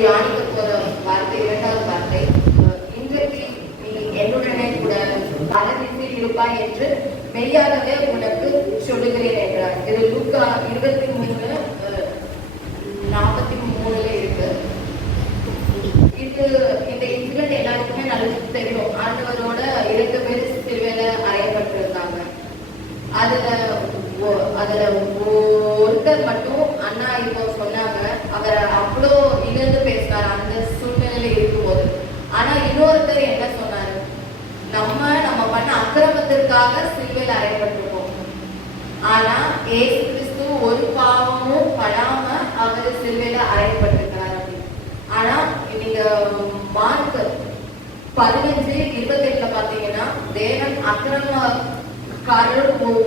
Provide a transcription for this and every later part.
தியானிக்க போற வார்த்தை இரண்டாவது வார்த்தை. இன்றைக்கு நீ என்னுடனே கூட பலனில் இருப்பாய் என்று மெய்யாகவே உனக்கு சொல்லுகிறேன் என்றார். இது லூக்கா இருபத்தி மூணு அஹ், நாற்பத்தி மூணுல இருக்கு இது இந்த இன்சிடென்ட் எல்லாருக்குமே நல்லா தெரியும் ஆண்டவரோட இரண்டு பேர் சிலுவையில அறையப்பட்டிருந்தாங்க அதுல ஒ- அதுல ஒருத்தர் மட்டும் அண்ணா இப்போ சொன்னாங்க அவர் அவ்வளோ இழந்து பேசினார் அந்த சூழ்நிலையில இருக்கும்போது ஆனா இன்னொருத்தர் என்ன சொன்னாரு நம்ம நம்ம பண்ண அக்கிரமத்திற்காக சிலுவையில் அறையப்பட்டிருக்கோம் ஆனா ஏசு கிறிஸ்து ஒரு பாவமும் படாம அவர் சிலுவையில அறையப்பட்டிருக்கிறார் அப்படின்னு ஆனா நீங்க மார்க் பதினஞ்சு இருபத்தி எட்டுல பாத்தீங்கன்னா தேவன் அக்கிரமக்காரர் ஒ-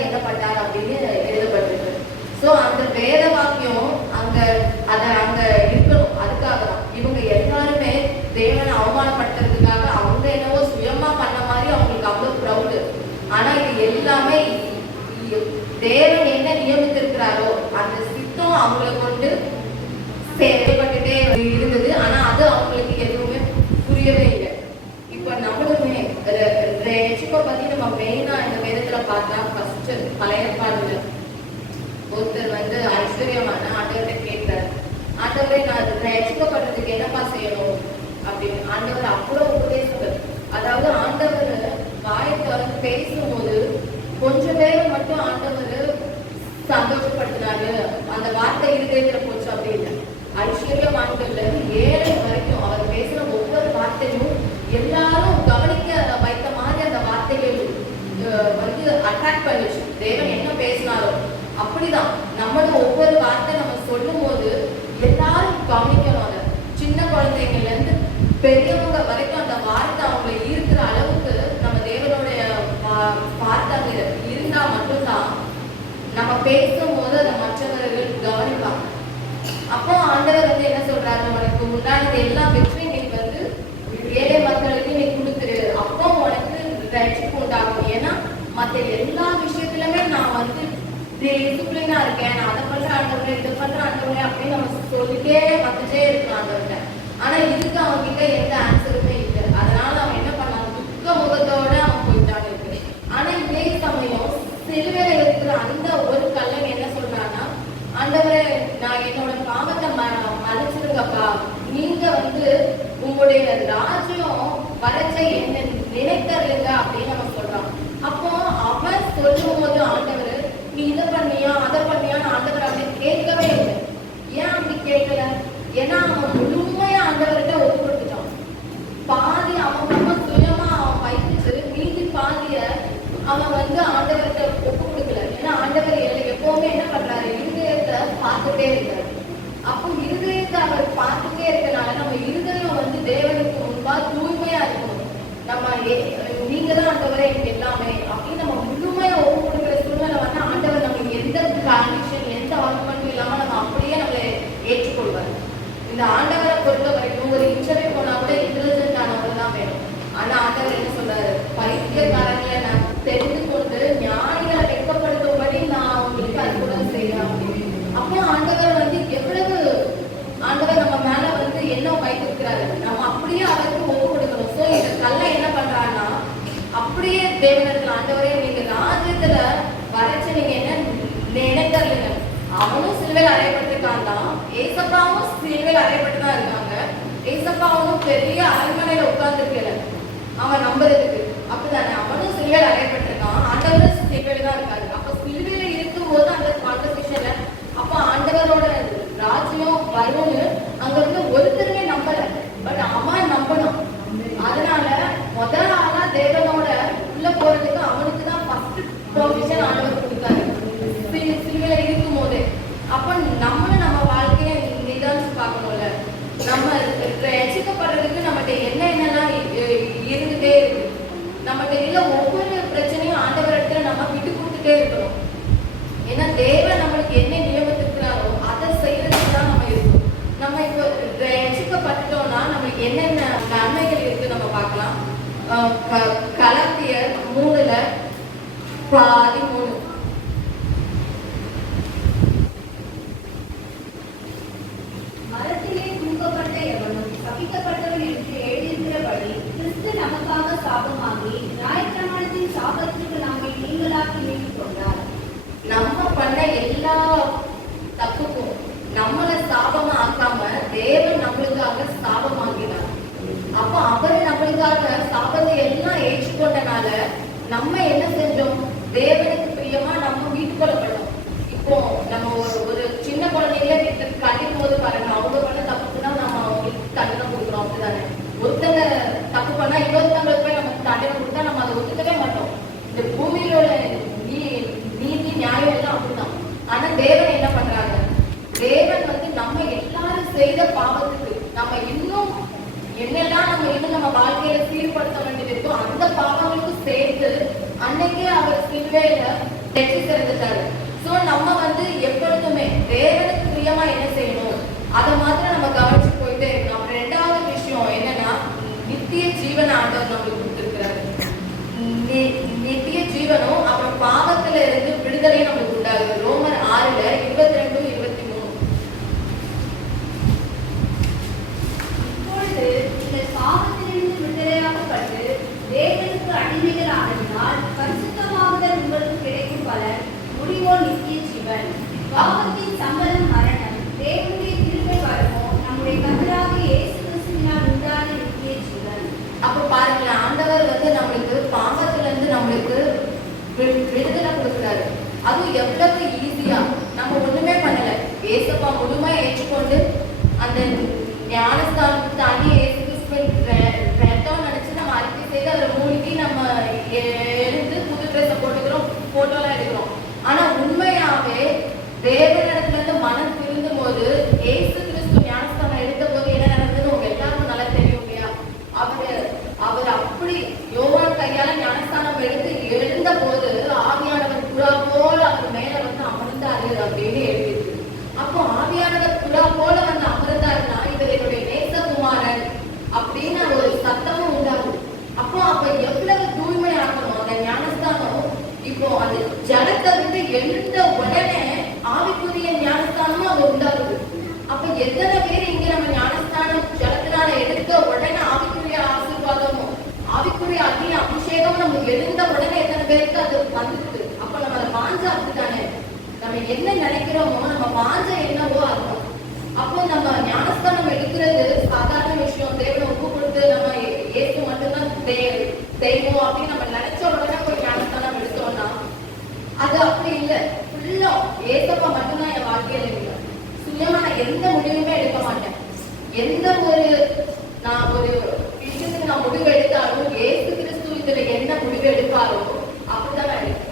எண்ணப்பட்டார் அப்படின்னு எழுதப்பட்டிருக்கு. சோ அந்த வேத வாக்கியம் அங்க அத அங்க இருக்கணும் அதுக்காக தான் இவங்க எல்லாருமே தேவனை அவமானப்படுத்துறதுக்காக அவங்க என்னவோ சுயமா பண்ண மாதிரி அவங்களுக்கு அவ்வளவு ப்ரௌடு ஆனா இது எல்லாமே இ- தேவன் என்ன நியமித்திருக்கிறாரோ அந்த சித்தம் அவங்கள கொண்டு செயல்பட்டுட்டே இருந்தது. ஆனா அது அவங்களுக்கு எதுவுமே புரியவே இல்லை. இப்ப நம்மளுமே ரெச்சிப்பை பத்தி நம்ம மெயினா இந்த வேதத்துல பார்த்தா ஃபர்ஸ்ட் பழைய பாடல ஒருத்தர் வந்து ஐஸ்வர்யமான ஆண்டவர்கிட்ட கேட்கிறார் ஆண்டவரே நான் ரட்சிக்கப்படுறதுக்கு என்னப்பா செய்யணும்? அப்படின்னு. ஆண்டவர் அவ்வளவு உபதேசங்கள். அதாவது ஆண்டவர் வாயை திறந்து பேசும்போது கொஞ்ச நேரம் மட்டும் ஆண்டவர் சந்தோஷப்படுத்தினாரு அந்த வார்த்தை இருதயத்துல போச்சு அப்படி இல்லை ஐஸ்வர்யவான்கள்ல இருந்து ஏழை வரைக்கும் அவர் பேசுற ஒவ்வொரு வார்த்தையும் எல்லாரும் கவனிக்க வைத்த மாதிரி அந்த வார்த்தைகள் வந்து அட்ராக்ட் பண்ணிச்சு. தேவன் என்ன பேசினாரோ அப்படிதான். நம்மளும் ஒவ்வொரு வார்த்தை நம்ம சொல்லும் போது எல்லாரும் கவனிக்கணும் அதை. சின்ன குழந்தைங்கள்ல இருந்து பெரியவங்க வரைக்கும் அந்த வார்த்தை அவங்களை ஈர்க்கிற அளவுக்கு நம்ம தேவனுடைய வா- வார்த்தை அங்க இருந்தா மட்டும்தான் நம்ம பேசும்போது அதை மற்றவர்கள் கவனிப்பாங்க. அப்போ ஆண்டவர் வந்து என்ன சொல்றாரு? உனக்கு உண்டானது எல்லா வெற்றியும் நீ வந்து ஏழை மக்களுக்கு நீ கொடுத்துரு. அப்போ உனக்கு ரட்சிப்பு உண்டாகும். ஏன்னா மற்ற எல்லா விஷயத்துலயுமே நான் வந்து டிசிப்ளினா இருக்கேன். நான் அதை பண்ற ஆண்டவரே இதை பண்ற ஆண்டவரே அப்படின்னு நம்ம சொல்லிட்டே வந்துட்டே இருக்கலாம் ஆண்டவர்கிட்ட. ஆனா இதுக்கு அவங்க கிட்ட எந்த ஆன்சருமே இல்லை. அதனால அவன் என்ன பண்ணான்? துக்க முகத்தோட அவன் போயிட்டான் இருக்கு ஆனா இதே சமயம் சிலுவையில இருக்கிற அந்த ஒரு கல்லன் என்ன சொல்றான்னா ஆண்டவரே நான் என்னோட பாவத்தை ம- நீங்க வந்து உங்களுடைய ராஜ்யம் வரைச்ச என்ன நினைத்தருங்க அப்படின்னு நம்ம சொல்றோம். அப்போ அவன் சொல்லும் போது ஆண்டவர் நீ இதை பண்ணியா அதை பண்ணியான்னு ஆண்டவர் அப்படி கேட்கவே இல்லை. ஏன் அப்படி கேட்கல? ஏன்னா அவன் முழுமையா ஆண்டவர்கிட்ட ஒப்பு கொடுத்துட்டான் பாதி அவன் மட்டும் சுயமா அவன் வைத்து மீதி பாதிய அவன் வந்து ஆண்டவர்கிட்ட ஒப்பு கொடுக்கல ஏன்னா ஆண்டவர் எல்லை எப்பவுமே என்ன பண்றாரு இருதயத்தை பார்த்துட்டே இருக்காரு அப்போ இருதயத்தை அவர் பார்த்துட்டே இருக்கனால நம்ம இருதயம் வந்து தேவனுக்கு முன்பா தூய்மையா இருக்கணும் நம்ம ஏ- நீங்க தான் ஆண்டவரே எனக்கு எல்லாமே அப்படின்னு நம்ம முழுமையா ஒப்பு கொடுக்குற சூழ்நிலை வந்து ஆண்டவர் நம்ம எந்த கண்டிஷன் எந்த ஆர்குமெண்ட்டும் இல்லாம நம்ம அப்படியே நம்மளை ஏற்றுக்கொள்வார் இந்த ஆண்டவரை பொறுத்த வரைக்கும் ஒரு இன்டர்வியூ போனா கூட இன்டெலிஜென்ட் ஆனவங்க தான் வேணும். ஆனா ஆண்டவர் என்ன சொல்றாரு? பைத்தியக்காரங்களை நான் தெரிந்து கொண்டு ஞானிகளை வெட்கப்படுத்தும்படி நான் அவங்களுக்கு அற்புதம் செய்யறேன் அப்படின்னு. அப்போ ஆண்டவர் வந்து எவ்வளவு ஆண்டவர் நம்ம மேல வந்து என்ன வைத்திருக்கிறாரு? நம்ம அப்படியே அவருக்கு ஒப்பு கொடுக்கணும். சோ இந்த கல்லை என்ன பண்றாருன்னா அப்படியே தேவனத்தில் ஆண்டவரே நீங்க ராஜ்யத்துல வரைச்சு நீங்க என்ன நினைக்கிறீங்க அவனும் சிலுவையில் அறையப்பட்டிருக்கான் தான் ஏசப்பாவும் சிலுவையில் அறையப்பட்டு தான் இருக்காங்க ஏசப்பாவும் பெரிய அரண்மனையில உட்கார்ந்துருக்கல. அவன் நம்புறதுக்கு. அப்படிதானே அவனும் சிலுவையில் அறையப்பட்டிருக்கான். ஆண்டவரும் சிலுவையில் தான் இருக்காரு. அப்ப சிலுவையில இருக்கும்போது அந்த கான்வர்சேஷன்ல அப்ப ஆண்டவரோட ராஜ்யம் வரும்னு அங்க வந்து ஒருத்தருமே நம்பல. பட் அவன் நம்பணும். அதனால முதல் ஆளா தேவனோட உள்ள போறதுக்கு அவனுக்கு தான் ஃபர்ஸ்ட் ப்ரொவிஷன் ஆண்டவர் கொடுத்தாரு சி- சிலுவையில இருக்கும் போதே அப்ப நம்மளும் நம்ம வாழ்க்கையை நிதானிச்சு பார்க்கணும்ல. நம்ம ரசிக்கப்படுறதுக்கு நம்மகிட்ட என்ன என்னெல்லாம் இருந்துட்டே இருக்கு. நம்மகிட்ட இல்ல ஒவ்வொரு பிரச்சனையும் ஆண்டவர் இடத்துல நம்ம விட்டு கொடுத்துட்டே இருக்கணும். ஏன்னா தேவன் நம்மளுக்கு என்ன நியமத்திருக்கிறாரோ அதை செய்யறதுக்கு தான் நம்ம இருக்கணும் நம்ம இப்போ ரசிக்கப்பட்டுட்டோம்னா நம்மளுக்கு என்னென்ன நன்மைகள் இருக்கு நம்ம பார்க்கலாம். அஹ் க- கலாத்தியர் மூணுல பதிமூணு மரத்திலே தூக்க நம்ம என்ன செஞ்சோம் தேவனுக்கு பிரியமா நம்ம வீட்டுக்குள்ள பண்ணோம் இப்போ நம்ம ஒரு ஒரு சின்ன குழந்தைங்கள வீட்டுக்கு கண்டிக்கும் போது பாருங்க அவங்க பண்ண தப்புனா நம்ம அவங்களுக்கு தண்டனை கொடுக்குறோம் அப்படிதானே ஒருத்தங்க தப்பு பண்ணா இன்னொருத்தவங்களுக்கு போய் நமக்கு தண்டனை கொடுத்தா நம்ம அதை ஒத்துக்கவே மாட்டோம். இந்த பூமியில உள்ள நீ நீதி நியாயம் எல்லாம் அப்படிதான். ஆனா தேவன் என்ன பண்றாங்க தேவன் வந்து நம்ம எல்லாரும் செய்த பாவத்துக்கு நம்ம இன்னும் என்னெல்லாம் நம்ம இன்னும் நம்ம வாழ்க்கையில சீர்படுத்த வேண்டியது இருக்கோ அந்த பாவங்களுக்கும் சேர்த்து அன்னைக்கே அவர் சிலுவையில வெற்றி சிறந்துட்டாரு சோ நம்ம வந்து எப்பொழுதுமே Bakit எத்தனை பேர் இங்க நம்ம ஞானஸ்தானம் ஜலத்தினால எடுத்த உடனே ஆவிக்குரிய ஆசீர்வாதமும் ஆவிக்குரிய அதி அபிஷேகம் நம்ம எழுந்த உடனே எத்தனை பேருக்கு அது வந்துட்டு அப்ப நம்ம அதை வாஞ்ச அப்படித்தானே? நம்ம என்ன நினைக்கிறோமோ நம்ம வாஞ்ச என்னவோ அர்த்தம். அப்போ நம்ம ஞானஸ்தானம் எடுக்கிறது சாதாரண விஷயம். தேவனை ஒப்பு கொடுத்து நம்ம ஏற்று மட்டும்தான் தெய்வம் அப்படின்னு நம்ம நினைச்ச உடனே போய் ஞானஸ்தானம் எடுத்தோம்னா அது அப்படி இல்ல ஃபுல்லா ஏசப்பா மட்டும்தான் என் வாழ்க்கையில இல்லை சுயமா நான் எந்த முடிவுமே எடுக்க மாட்டேன். எந்த ஒரு நான் ஒரு விஷயத்துக்கு நான் முடிவு எடுத்தாலும் ஏசு கிறிஸ்து இதுல என்ன முடிவு எடுப்பாரோ அப்படிதான் நான் எடுப்பேன்.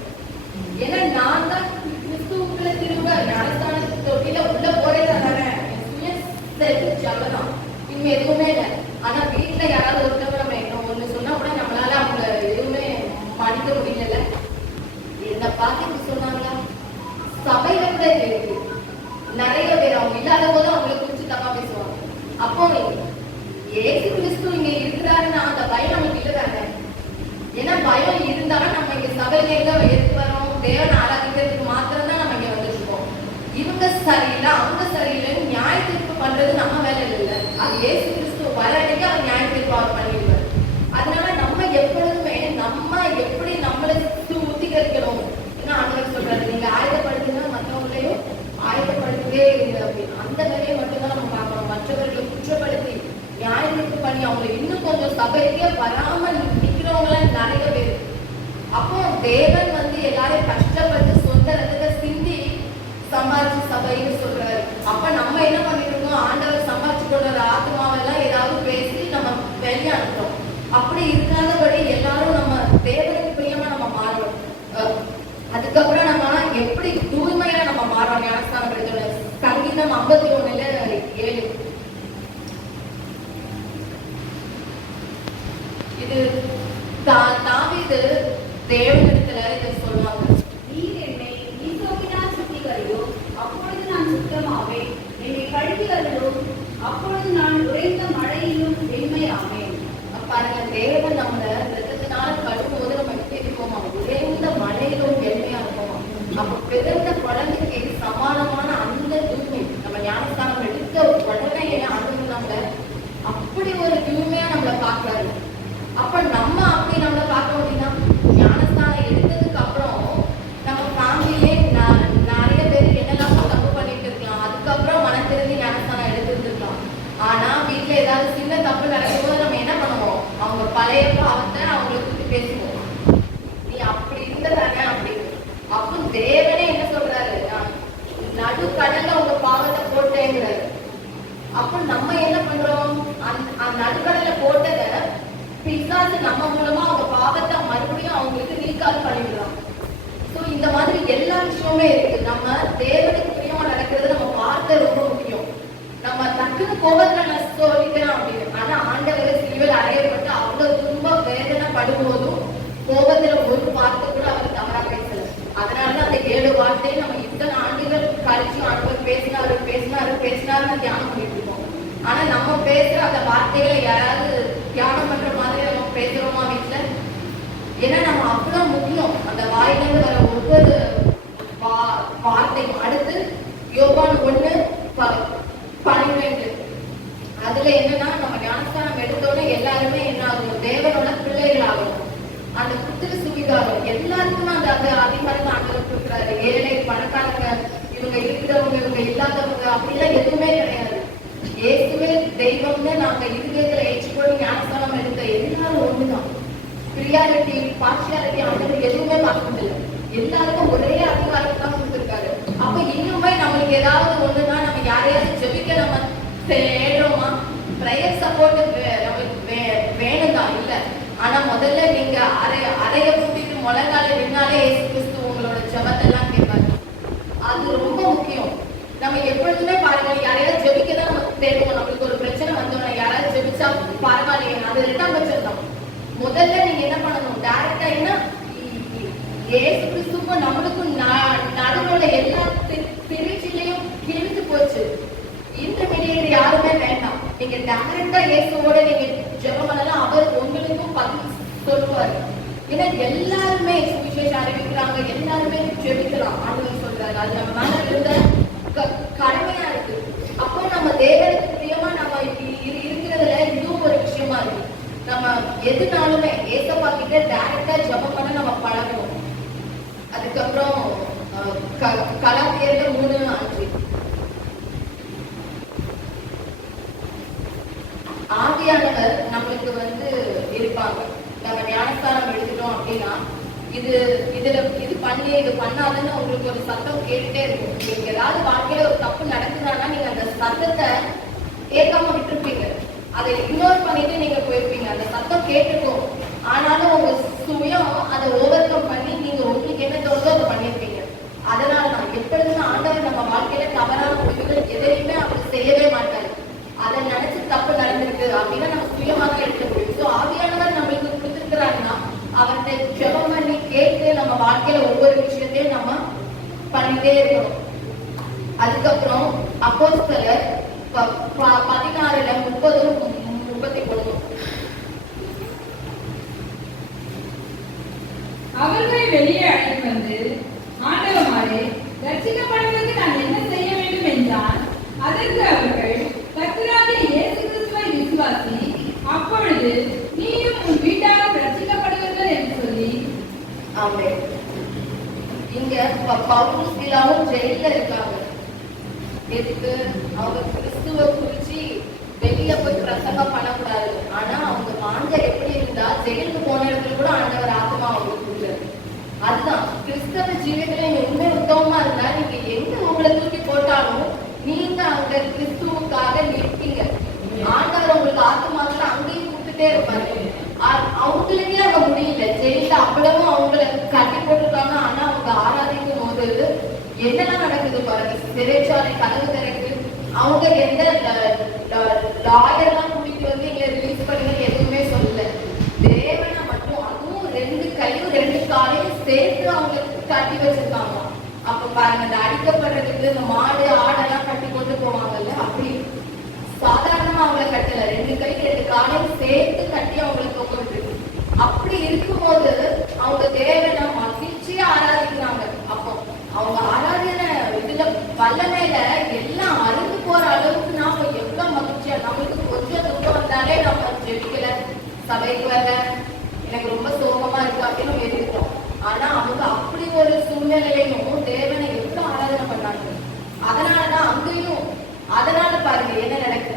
ஏன்னா நான் தான் கிறிஸ்துவுக்குள்ள திரும்ப ஞானஸ்தான தொட்டில உள்ள போறேன் தானே சுய இனிமே எதுவுமே இல்லை. ஆனா வீட்டுல யாராவது ஒருத்தவங்க நம்ம என்ன ஒண்ணு சொன்னா கூட நம்மளால அவங்க எதுவுமே மன்னிக்க முடியல என்ன பார்த்து சொன்னாங்களா? சபையில கூட இருக்கு. நிறைய அவங்க இல்லாத போது அவங்கள குறிச்சு தப்பா பேசுவாங்க. அப்போ ஏசு கிறிஸ்து இங்க இருக்கிறாருன்னா அந்த பயம் நமக்கு இல்லை தானே? ஏன்னா பயம் இருந்தா நம்ம இங்க சபையில எங்க எதுக்கு வரோம். தேவன் ஆராதிக்கிறதுக்கு மாத்திரம் தான் நம்ம இங்க வந்துருக்கோம். இவங்க சரியில்லை அவங்க சரியில்லைன்னு நியாயத்திற்கு பண்றது நம்ம வேலை இல்லை. அது ஏசு கிறிஸ்து வர அன்னைக்கு அவர் நியாய தீர்ப்பு அவர் பண்ணிடுவார் அதனால நம்ம எப்பொழுதுமே நம்ம எப்படி நம்மளை சு- சுத்திகரிக்கணும் ஏன்னா ஆண்டவர் சொல்றாரு நீங்க ஆயுதப்படுத்தினா மற்றவங்களையும் ஆயுதப்படுத்தவே இல்லை அப்படின்னு அந்த வேலையை மட்டும்தான் நம்ம பார்க்கணும் மற்றவர்களை குற்றப்படுத்தி நியாய தீர்ப்பு பண்ணி அவங்களை இன்னும் கொஞ்சம் சபைக்கே வராம நிக்கிறவங்க நிறைய பேர் அப்போ தேவன் வந்து எல்லாரையும் கஷ்டப்பட்டு சொந்த ரத்தத்தை சிந்தி சம்பாரிச்சு சபைன்னு சொல்றாரு. அப்ப நம்ம என்ன பண்ணிட்டு இருக்கோம் ஆண்டவர் சம்பாரிச்சு கொள்ற ஆத்மாவெல்லாம் ஏதாவது பேசி நம்ம வெளியே அனுப்புறோம் அப்படி இருக்காதபடி எல்லாரும் நம்ம தேவனுக்கு பிரியமா நம்ம மாறணும் அஹ் அதுக்கப்புறம் நம்ம எப்படி தூய்மையா நம்ம மாறோம் ஞானஸ்தானம் எடுத்தோட சங்கீதம் ஐம்பத்தி ஒண்ணுல ஏழு இது தா- தாவீது தேவனிடத்துல இதை சொல்லுவாங்க நீர் என்னை ஈசோப்பினால் சுத்திகரியும் அப்பொழுது நான் சுத்தமாவேன் என்னை கழுவியருளும் அப்பொழுது நான் உறைந்த மழையிலும் வெண்மையாவேன் பாருங்க தேவன் நம்மள ரத்தத்தினால கழுவும்போது நம்ம எப்படி இருக்கோமா உறைந்த மழையிலும் வெண்மையா இருக்கோமா அப்போ பிறந்த குழந்தைக்கு சமானமான அந்த தூய்மை நம்ம ஞானஸ்தானம் எடுத்த உடனே ஆண்டவர் அப்படி ஒரு தூய்மையா நம்மளை பார்க்கறாரு. அப்ப நம்ம அப்படி நம்மளை பார்க்க அப்படின்னா ஞானஸ்தானம் எடுத்ததுக்கு அப்புறம் நம்ம ஃபேமிலியே நிறைய பேர் என்னெல்லாம் தப்பு பண்ணிட்டு இருக்கலாம் அதுக்கப்புறம் மன திருந்தி ஞானஸ்தானம் எடுத்துருந்துருக்கலாம் ஆனா வீட்ல ஏதாவது சின்ன தப்பு நடக்கும்போது நம்ம என்ன பண்ணுவோம் அவங்க பழைய பாவத்தை அவங்களை பத்தி பேசுவோம் நீ நம்ம என்ன பண்றோம்? அந்த அந்த நடுக்கடல போட்டதை பிசாசு நம்ம மூலமா அவங்க பாவத்தை மறுபடியும் அவங்களுக்கு ரீகால் பண்ணிடுறோம் ஸோ இந்த மாதிரி எல்லா விஷயமுமே இருக்கு. நம்ம தேவனுக்கு பிரியமா நடக்கிறது நம்ம பார்க்க ரொம்ப முக்கியம். நம்ம டக்குன்னு கோபத்துல நான் சொல்லிட்டேன் அப்படின்னு. ஆனா ஆண்டவரை சிலுவில் அறையப்பட்டு அவங்க ரொம்ப வேதனை படும்போதும் கோபத்துல ஒரு வார்த்தை கூட அவர் தவறா பேசல. அதனாலதான் அந்த ஏழு வார்த்தையை நம்ம இத்தனை ஆண்டுகள் கழிச்சு ஆண்டவர் பேசினாரு பேசினாரு பேசினாருன்னு தியானம் ஆனா நம்ம பேசுற அந்த வார்த்தைகளை யாராவது தியானம் பண்ற மாதிரி நம்ம பேசுறோமா வீட்டுல ஏன்னா நம்ம அவ்வளவு முக்கியம். அந்த வாயிலிருந்து வர ஒவ்வொரு வா- வார்த்தையும். அடுத்து யோகான் ஒண்ணு ப- பன்னிரெண்டு அதுல என்னன்னா நம்ம ஞானஸ்தானம் எடுத்தோடனே எல்லாருமே என்ன ஆகணும் தேவனோட பிள்ளைகள் ஆகணும் அந்த புத்திர சுவிகாரம் எல்லாருக்குமே அந்த அந்த அதிகாரம் ஆண்டவர் கொடுக்குறாரு. ஏழை பணக்காரங்க இவங்க இருக்கிறவங்க இவங்க இல்லாதவங்க அப்படிலாம் எதுவுமே கிடையாது. இயேசுவே தெய்வம்னு நாங்க இருக்கிறதுல ஏற்றுக்கொண்டு ஞானஸ்தானம் எடுத்த எல்லாரும் ஒண்ணுதான். பிரியாரிட்டி பார்ஷியாலிட்டி அப்படின்னு எதுவுமே பார்க்கறதில்ல. எல்லாருக்கும் ஒரே அதிகாரத்தை தான் கொடுத்துருக்காரு. அப்ப இன்னுமே நம்மளுக்கு ஏதாவது ஒண்ணுன்னா நம்ம யாரையாவது ஜெபிக்க நம்ம தேடுறோமா? ப்ரேயர் சப்போர்ட் நம்மளுக்கு வே- வேணும்தான் இல்ல. ஆனா முதல்ல நீங்க அறைய அறைய கூட்டிட்டு முழங்கால நின்னாலே இயேசு கிறிஸ்து உங்களோட ஜெபத்தெல்லாம் கேட்பாரு அது ரொம்ப முக்கியம் நம்ம எப்பொழுதுமே பாருங்க யாரையாவது ஜெபிக்க தான் நம்ம தேடுவோம் நம்மளுக்கு ஒரு பிரச்சனை வந்தோம்னா யாராவது ஜெபிச்சா பரவாயில்லையே அது ரெண்டாம் பட்சம் தான் முதல்ல நீங்க என்ன பண்ணணும் டைரக்டா என்ன இ- இ- இயேசு கிறிஸ்துக்கும் நம்மளுக்கும் ந- நடுவுல எல்லா தி- திருச்சிலையும் கிழிஞ்சு போச்சு இன்டர்மீடியேட் யாருமே வேண்டாம் நீங்க டைரக்டா இயேசுவோட நீங்க ஜெபம் பண்ணலாம் அவர் உங்களுக்கும் பதில் சொல்லுவார் ஏன்னா எல்லாருமே சுவிசேஷம் எல்லாருமே ஜெபிக்கலாம். ஆண்டவர் சொல்றாரு. அது நம்ம மேல இருந்த க- கடமையா இருக்கு. அப்போ நம்ம தேவனுக்கு பிரியமா நம்ம இப்படி இருக்கிறதுல இதுவும் ஒரு விஷயமா இருக்கு. நம்ம எதுனாலுமே ஏசப்பா கிட்ட டைரக்டா ஜெபம் பண்ண நம்ம பழகணும் அதுக்கப்புறம் அஹ், க- மூணு அஞ்சு. ஆவியானவர் நம்மளுக்கு வந்து இருப்பாங்க. நம்ம ஞானஸ்தானம் எடுத்துட்டோம் அப்படின்னா இது இதுல இது பண்ணி இது பண்ணாதுன்னு உங்களுக்கு ஒரு சத்தம் கேட்டுட்டே இருக்கும். நீங்க ஏதாவது வாழ்க்கையில ஒரு தப்பு நடக்குதுன்னா நீங்க அந்த சத்தத்தை கேட்காம விட்டுருப்பீங்க அதை இக்னோர் பண்ணிட்டு நீங்க போயிருப்பீங்க. அந்த சத்தம் கேட்டுக்கும். ஆனாலும் உங்க சுயம் அதை ஓவர் கம் பண்ணி நீங்க உங்களுக்கு என்ன தோணுதோ அதை பண்ணிருப்பீங்க. அதனால தான் எப்பொழுதுமே ஆண்டவர் நம்ம வாழ்க்கையில தவறான முடிவுகள் எதையுமே அவர் செய்யவே மாட்டாரு. அதை நினைச்சு தப்பு நடந்திருக்கு அப்படின்னா நம்ம சுயமாக எடுக்க முடியும். ஸோ ஆவியானவர் நம்ம அவர்கிட்ட ஜெபம் பண்ணி கேட்டு நம்ம வாழ்க்கையில ஒவ்வொரு விஷயத்தையும் நம்ம பண்ணிட்டே இருக்கணும். அதுக்கப்புறம் அப்போ ப- ப- பதினாறுல முப்பதும் முப்பத்தி மூணும் அவர்களை வெளியே அழைத்து வந்து ஆண்டவமாரே ரட்சிக்கப்படுவதற்கு ஆமென். இங்க ப- பவுலும் ஜெயில இருக்காங்க. எதுக்கு? அவங்க கிறிஸ்துவ குறிச்சு வெளிய போய் பிரசங்கம் பண்ணக்கூடாது. ஆனா அவங்க வாங்க எப்படி இருந்தா ஜெயிலுக்கு போன இடத்துல கூட ஆண்டவர் ஆத்மா அவங்களுக்கு கொடுத்தாரு அதுதான். கிறிஸ்தவ ஜீவியத்துல எந்த உத்தமமா இருந்தா நீங்க எங்க உங்களை தூக்கி போட்டாலும் நீங்க அங்க கிறிஸ்துவுக்காக நிற்பீங்க. ஆண்டவர் உங்களுக்கு ஆத்மாக்களை அங்கேயும் கூப்பிட்டுட்டே இருப்பாரு. அவங்களுக்கே அங்க முடியல. ஜெயில அவ்வளவும் அவங்கள கட்டி போட்டிருக்காங்க ஆனா அவங்க ஆராதிக்கும் போது என்னெல்லாம் நடக்குது பாருங்க சிறைச்சாலை கதவு திறக்கு அவங்க எந்த லாயர்லாம் கூட்டிட்டு வந்து எங்களை ரிலீஸ் பண்ணுங்க எதுவுமே சொல்லல. தேவனை மட்டும் அதுவும் ரெண்டு கையும் ரெண்டு காலையும் சேர்த்து அவங்க கட்டி வச்சிருக்காங்க. அப்ப பாருங்க இந்த அடிக்கப்படுறதுக்கு இந்த மாடு ஆடெல்லாம் கட்டி கொண்டு போவாங்கல்ல அப்படி சாதாரணமா அவங்கள கட்டல. ரெண்டு கை ரெண்டு காலையும் சேர்த்து கட்டி அவங்களுக்கு தொங்கிட்டு அப்படி இருக்கும்போது அவங்க தேவை மகிழ்ச்சியா ஆராதிக்கிறாங்க அப்போ அவங்க ஆராதனை இதுல வல்லமையில எல்லாம் அறுந்து போற அளவுக்கு நாம எவ்வளவு மகிழ்ச்சியா நம்மளுக்கு கொஞ்சம் துக்கம் வந்தாலே நம்ம ஜெபிக்கல சபைக்கு வரல எனக்கு ரொம்ப சோகமா இருக்கு அப்படின்னு நம்ம எதிர்க்கிறோம். ஆனா அவங்க அப்படி ஒரு சூழ்நிலையிலும் தேவனை எவ்வளவு ஆராதனை பண்ணாங்க? அதனாலதான் அங்கேயும் அதனால பாருங்க என்ன நடக்குது?